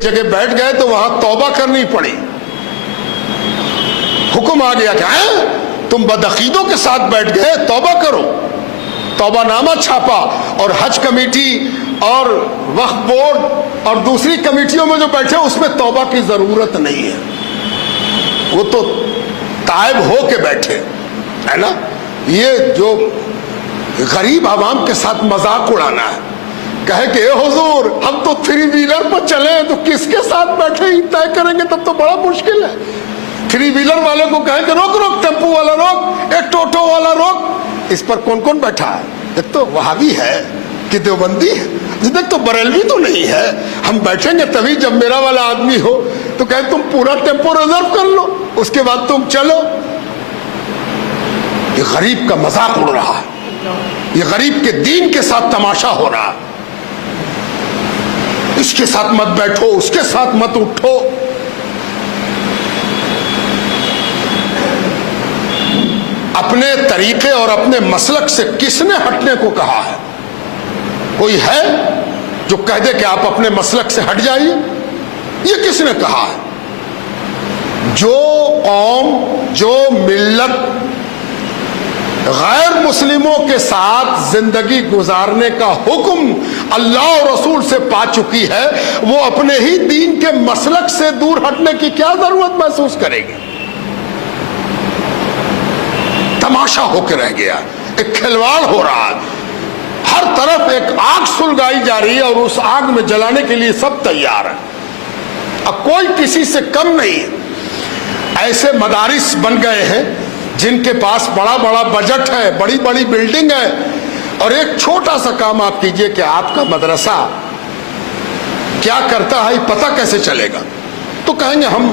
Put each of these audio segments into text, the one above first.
جگہ بیٹھ گئے تو وہاں توبہ کرنی پڑی. حکم آ گیا کہ تم بدعقیدوں کے ساتھ بیٹھ گئے, توبہ کرو. توبہ نامہ چھاپا, اور حج کمیٹی اور وقف بورڈ اور دوسری کمیٹیوں میں جو بیٹھے اس میں توبہ کی ضرورت نہیں ہے, وہ تو تائب ہو کے بیٹھے ہے نا. یہ جو غریب عوام کے ساتھ مذاق اڑانا ہے, کہے کہ اے حضور ہم تو تھری ویلر پر چلے تو کس کے ساتھ بیٹھے ہی طے کریں گے, تب تو بڑا مشکل ہے. تھری ویلر والے کو کہیں کہ روک روک, ٹیمپو والا روک, ایک ٹوٹو والا روک. اس پر کون کون بیٹھا ہے؟ ایک تو وہابی ہے کہ دیوبندی ہے, دیکھ تو بریلوی تو نہیں ہے. ہم بیٹھیں گے تبھی جب میرا والا آدمی ہو تو کہیں تم پورا ٹیمپو ریزرو کر لو, اس کے بعد تم چلو. یہ غریب کا مذاق اڑ رہا ہے, یہ غریب کے دین کے ساتھ تماشا ہو رہا ہے. اس کے ساتھ مت بیٹھو, اس کے ساتھ مت اٹھو. اپنے طریقے اور اپنے مسلک سے کس نے ہٹنے کو کہا ہے؟ کوئی ہے جو کہہ دے کہ آپ اپنے مسلک سے ہٹ جائیے؟ یہ کس نے کہا ہے؟ جو قوم, جو ملت غیر مسلموں کے ساتھ زندگی گزارنے کا حکم اللہ اور رسول سے پا چکی ہے, وہ اپنے ہی دین کے مسلک سے دور ہٹنے کی کیا ضرورت محسوس کرے گی؟ تماشا ہو کے رہ گیا, ایک کھلواڑ ہو رہا ہے. ہر طرف ایک آگ سلگائی جا رہی ہے اور اس آگ میں جلانے کے لیے سب تیار ہے. اب کوئی کسی سے کم نہیں. ایسے مدارس بن گئے ہیں جن کے پاس بڑا بڑا بجٹ ہے, بڑی بڑی بلڈنگ ہے, اور ایک چھوٹا سا کام آپ کیجئے کہ آپ کا مدرسہ کیا کرتا ہے پتہ کیسے چلے گا؟ تو کہیں گے ہم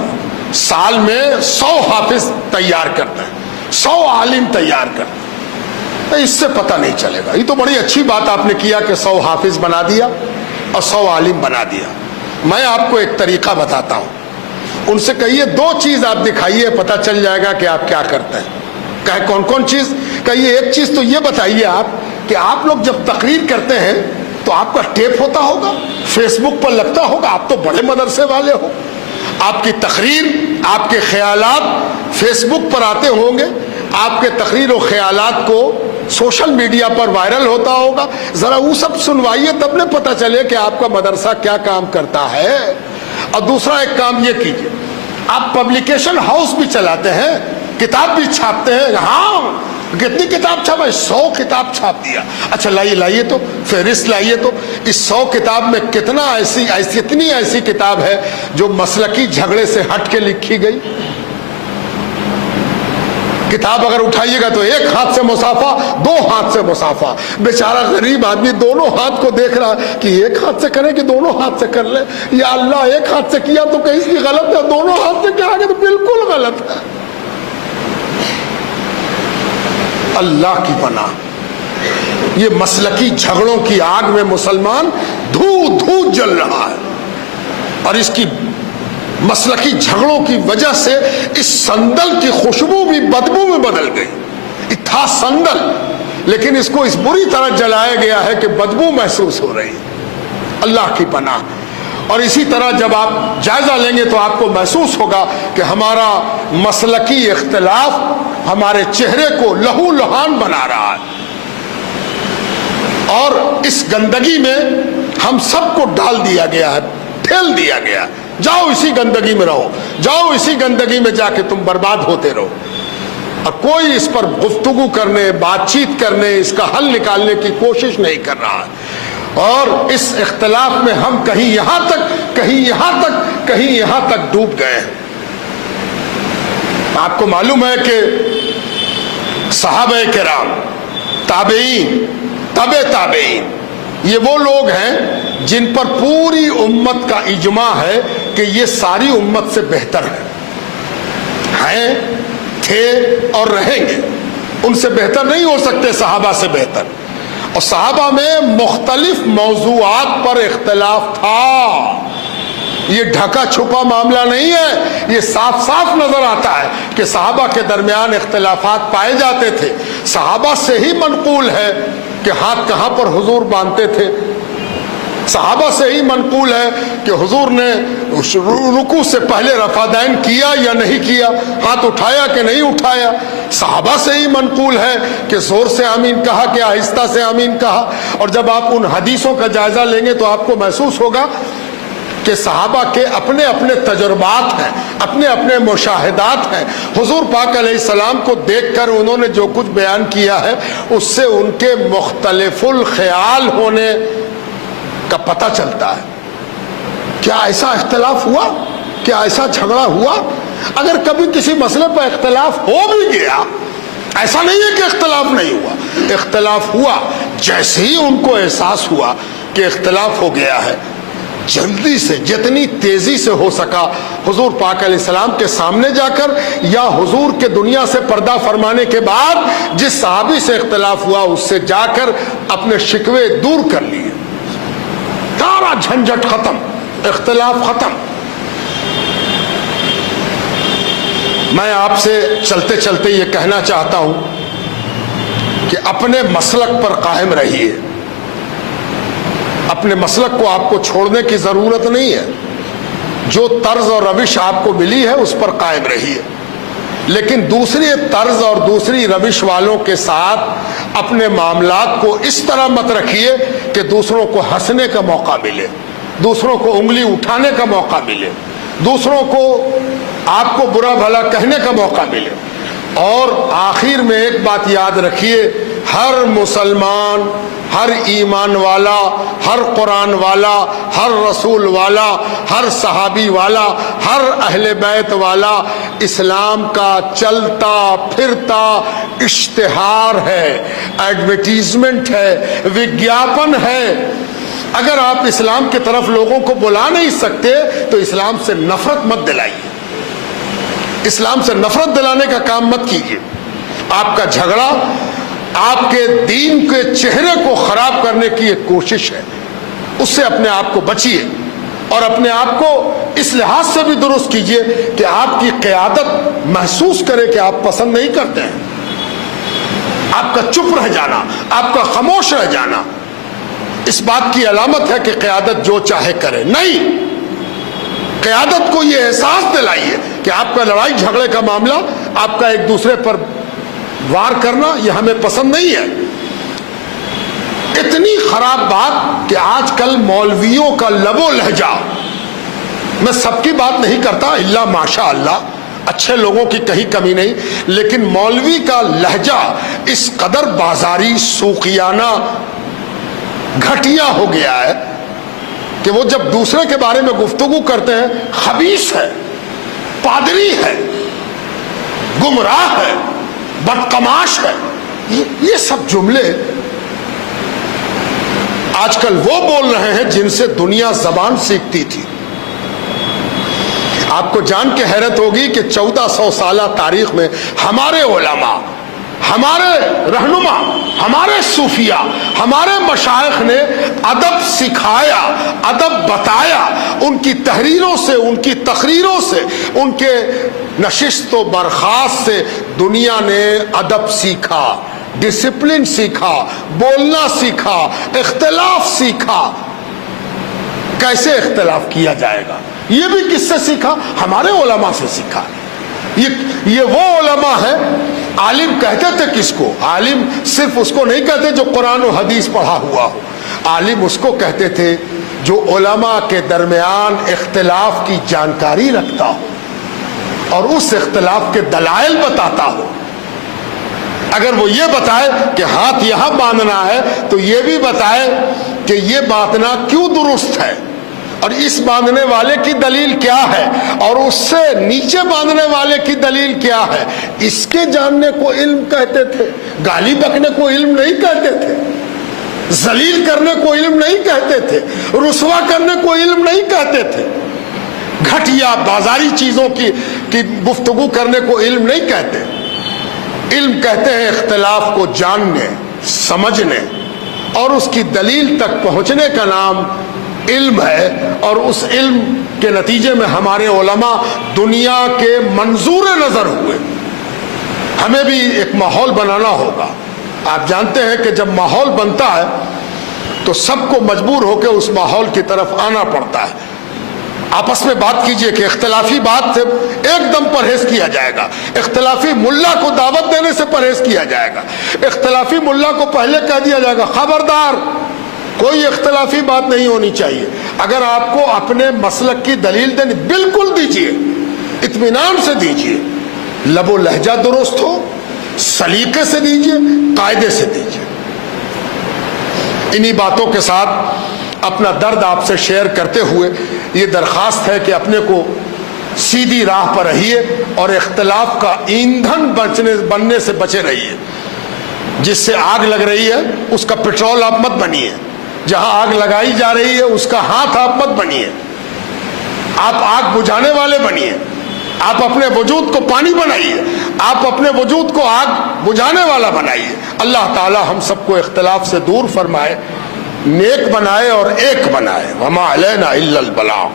سال میں 100 حافظ تیار کرتے ہیں, 100 عالم تیار کرتے ہیں. اس سے پتہ نہیں چلے گا. یہ تو بڑی اچھی بات آپ نے کیا کہ 100 حافظ بنا دیا اور 100 عالم بنا دیا. میں آپ کو ایک طریقہ بتاتا ہوں. ان سے کہیے 2 چیز آپ دکھائیے, پتہ چل جائے گا کہ آپ کیا کرتے ہیں. کہے کون کون چیز؟ کہیے ایک چیز تو یہ بتائیے آپ کہ آپ لوگ جب تقریر کرتے ہیں تو آپ کا ٹیپ ہوتا ہوگا, فیس بک پر لگتا ہوگا, آپ تو بڑے مدرسے والے ہو, آپ کی تقریر, آپ کے خیالات فیس بک پر آتے ہوں گے, آپ کے تقریر و خیالات کو سوشل میڈیا پر وائرل ہوتا ہوگا. ذرا وہ سب سنوائیے, تب نے پتہ چلے کہ آپ کا مدرسہ کیا کام کرتا ہے. اور دوسرا ایک کام یہ کیجیے, آپ پبلیکیشن ہاؤس بھی چلاتے ہیں, کتاب بھی چھاپتے ہیں. ہاں, کتنی کتاب چھاپا؟ 100 کتاب چھاپ دیا. اچھا لائیے تو فہرست لائیے تو اس 100 کتاب میں کتنی ایسی کتاب ہے جو مسلکی جھگڑے سے ہٹ کے لکھی گئی. کتاب اگر اٹھائیے گا تو ایک ہاتھ سے مسافہ, 2 ہاتھ سے مسافہ. بیچارہ غریب آدمی دونوں ہاتھ کو دیکھ رہا ہے کہ ایک ہاتھ سے کرے کہ دونوں ہاتھ سے کر لے. یا اللہ, ایک ہاتھ سے کیا تو کہیں اس کی غلط ہے, دونوں ہاتھ سے کیا تو بالکل غلط ہے. اللہ کی پناہ, یہ مسلکی جھگڑوں کی آگ میں مسلمان دھو جل رہا ہے. اور اس کی مسلکی جھگڑوں کی وجہ سے اس سندل کی خوشبو بھی بدبو میں بدل گئی. تھا سندل, لیکن اس کو اس بری طرح جلایا گیا ہے کہ بدبو محسوس ہو رہی. اللہ کی پناہ. اور اسی طرح جب آپ جائزہ لیں گے تو آپ کو محسوس ہوگا کہ ہمارا مسلکی اختلاف ہمارے چہرے کو لہو لہان بنا رہا ہے, اور اس گندگی میں ہم سب کو ڈال دیا گیا ہے, ٹھیل دیا گیا. جاؤ اسی گندگی میں رہو, جاؤ اسی گندگی میں جا کے تم برباد ہوتے رہو. اور کوئی اس پر گفتگو کرنے, بات چیت کرنے, اس کا حل نکالنے کی کوشش نہیں کر رہا ہے. اور اس اختلاف میں ہم کہیں یہاں تک, کہیں یہاں تک, کہیں یہاں تک ڈوب گئے ہیں. آپ کو معلوم ہے کہ صحابہ کرام, تابعین, تبع تابعین, یہ وہ لوگ ہیں جن پر پوری امت کا اجماع ہے کہ یہ ساری امت سے بہتر ہیں, تھے اور رہیں گے. ان سے بہتر نہیں ہو سکتے, صحابہ سے بہتر. اور صحابہ میں مختلف موضوعات پر اختلاف تھا. یہ ڈھکا چھپا معاملہ نہیں ہے, یہ صاف صاف نظر آتا ہے کہ صحابہ کے درمیان اختلافات پائے جاتے تھے. صحابہ سے ہی منقول ہے کہ ہاتھ کہاں پر حضور باندھتے تھے, صحابہ سے ہی منقول ہے کہ حضور نے رکوع سے پہلے رفعدین کیا یا نہیں کیا، ہاتھ اٹھایا کہ نہیں اٹھایا۔ صحابہ سے ہی منقول ہے کہ زور سے آمین کہا کہ آہستہ سے آمین کہا۔ اور جب آپ ان حدیثوں کا جائزہ لیں گے تو آپ کو محسوس ہوگا کہ صحابہ کے اپنے اپنے تجربات ہیں، اپنے اپنے مشاہدات ہیں۔ حضور پاک علیہ السلام کو دیکھ کر انہوں نے جو کچھ بیان کیا ہے اس سے ان کے مختلف الخیال ہونے کا پتہ چلتا ہے۔ کیا ایسا اختلاف ہوا؟ کیا ایسا جھگڑا ہوا؟ اگر کبھی کسی مسئلے پر اختلاف ہو بھی گیا، ایسا نہیں ہے کہ اختلاف نہیں ہوا، اختلاف ہوا۔ جیسے ہی ان کو احساس ہوا کہ اختلاف ہو گیا ہے، جلدی سے جتنی تیزی سے ہو سکا حضور پاک علیہ السلام کے سامنے جا کر یا حضور کے دنیا سے پردہ فرمانے کے بعد جس صحابی سے اختلاف ہوا اس سے جا کر اپنے شکوے دور کر لیے۔ سارا جھنجھٹ ختم، اختلاف ختم۔ میں آپ سے چلتے چلتے یہ کہنا چاہتا ہوں کہ اپنے مسلک پر قائم رہیے۔ اپنے مسلک کو آپ کو چھوڑنے کی ضرورت نہیں ہے۔ جو طرز اور روش آپ کو ملی ہے اس پر قائم رہیے، لیکن دوسری طرز اور دوسری روش والوں کے ساتھ اپنے معاملات کو اس طرح مت رکھیے کہ دوسروں کو ہنسنے کا موقع ملے، دوسروں کو انگلی اٹھانے کا موقع ملے، دوسروں کو آپ کو برا بھلا کہنے کا موقع ملے۔ اور آخر میں ایک بات یاد رکھیے، ہر مسلمان، ہر ایمان والا، ہر قرآن والا، ہر رسول والا، ہر صحابی والا، ہر اہل بیت والا اسلام کا چلتا پھرتا اشتہار ہے، ایڈورٹیزمنٹ ہے، وگیاپن ہے۔ اگر آپ اسلام کی طرف لوگوں کو بلا نہیں سکتے تو اسلام سے نفرت مت دلائیے، اسلام سے نفرت دلانے کا کام مت کیجیے۔ آپ کا جھگڑا آپ کے دین کے چہرے کو خراب کرنے کی ایک کوشش ہے، اس سے اپنے آپ کو بچیے اور اپنے آپ کو اس لحاظ سے بھی درست کیجیے کہ آپ کی قیادت محسوس کرے کہ آپ پسند نہیں کرتے ہیں۔ آپ کا چپ رہ جانا، آپ کا خاموش رہ جانا اس بات کی علامت ہے کہ قیادت جو چاہے کرے۔ نہیں، قیادت کو یہ احساس دلائیے کہ آپ کا لڑائی جھگڑے کا معاملہ، آپ کا ایک دوسرے پر وار کرنا یہ ہمیں پسند نہیں ہے۔ اتنی خراب بات کہ آج کل مولویوں کا لب و لہجہ، میں سب کی بات نہیں کرتا الا ماشاء اللہ، اچھے لوگوں کی کہیں کمی نہیں، لیکن مولوی کا لہجہ اس قدر بازاری، سوقیانہ، گھٹیا ہو گیا ہے کہ وہ جب دوسرے کے بارے میں گفتگو کرتے ہیں، خبیث ہے، پادری ہے، گمراہ ہے، بدقماش ہے، یہ سب جملے آج کل وہ بول رہے ہیں جن سے دنیا زبان سیکھتی تھی۔ آپ کو جان کے حیرت ہوگی کہ 1400 سالہ تاریخ میں ہمارے علماء، ہمارے رہنما، ہمارے صوفیاء، ہمارے مشائخ نے ادب سکھایا، ادب بتایا۔ ان کی تحریروں سے، ان کی تقریروں سے، ان کے نشست و برخاست سے دنیا نے ادب سیکھا، ڈسپلن سیکھا، بولنا سیکھا، اختلاف سیکھا۔ کیسے اختلاف کیا جائے گا یہ بھی کس سے سیکھا؟ ہمارے علماء سے سیکھا۔ یہ وہ علماء ہیں، عالم کہتے تھے کس کو؟ عالم صرف اس کو نہیں کہتے جو قرآن و حدیث پڑھا ہوا ہو، عالم اس کو کہتے تھے جو علماء کے درمیان اختلاف کی جانکاری رکھتا ہو اور اس اختلاف کے دلائل بتاتا ہو۔ اگر وہ یہ بتائے کہ ہاتھ یہاں باندھنا ہے تو یہ بھی بتائے کہ یہ باندھنا کیوں درست ہے اور اس باندھنے والے کی دلیل کیا ہے اور اس سے نیچے باندھنے والے کی دلیل کیا ہے۔ اس کے جاننے کو علم کہتے تھے، گالی بکنے کو علم نہیں کہتے تھے، ذلیل کرنے کو علم نہیں کہتے تھے، رسوا کرنے کو علم نہیں کہتے تھے، گھٹیا بازاری چیزوں کی گفتگو کرنے کو علم نہیں کہتے۔ علم کہتے ہیں اختلاف کو جاننے، سمجھنے اور اس کی دلیل تک پہنچنے کا نام علم ہے، اور اس علم کے نتیجے میں ہمارے علماء دنیا کے منظور نظر ہوئے۔ ہمیں بھی ایک ماحول بنانا ہوگا۔ آپ جانتے ہیں کہ جب ماحول بنتا ہے تو سب کو مجبور ہو کے اس ماحول کی طرف آنا پڑتا ہے. آپس میں بات کیجئے کہ اختلافی بات سے ایک دم پرہیز کیا جائے گا. اختلافی ملا کو دعوت دینے سے پرہیز کیا جائے گا. اختلافی ملا کو پہلے کہہ دیا جائے گا خبردار کوئی اختلافی بات نہیں ہونی چاہیے. اگر آپ کو اپنے مسلک کی دلیل دینی بالکل دیجئے, اطمینان سے دیجئے, لب و لہجہ درست ہو, سلیقے سے دیجئے, قاعدے سے دیجئے. انہی باتوں کے ساتھ اپنا درد آپ سے شیئر کرتے ہوئے یہ درخواست ہے کہ اپنے کو سیدھی راہ پر رہیے اور اختلاف کا ایندھن بننے سے بچے رہیے. جس سے آگ لگ رہی ہے اس کا پٹرول آپ مت بنیے, جہاں آگ لگائی جا رہی ہے اس کا ہاتھ آپ مت بنیے. آپ آگ بجھانے والے بنیے. آپ اپنے وجود کو پانی بنائیے, آپ اپنے وجود کو آگ بجھانے والا بنائیے. اللہ تعالی ہم سب کو اختلاف سے دور فرمائے, نیک بنائے اور ایک بنائے. وما علینا الا البلاغ.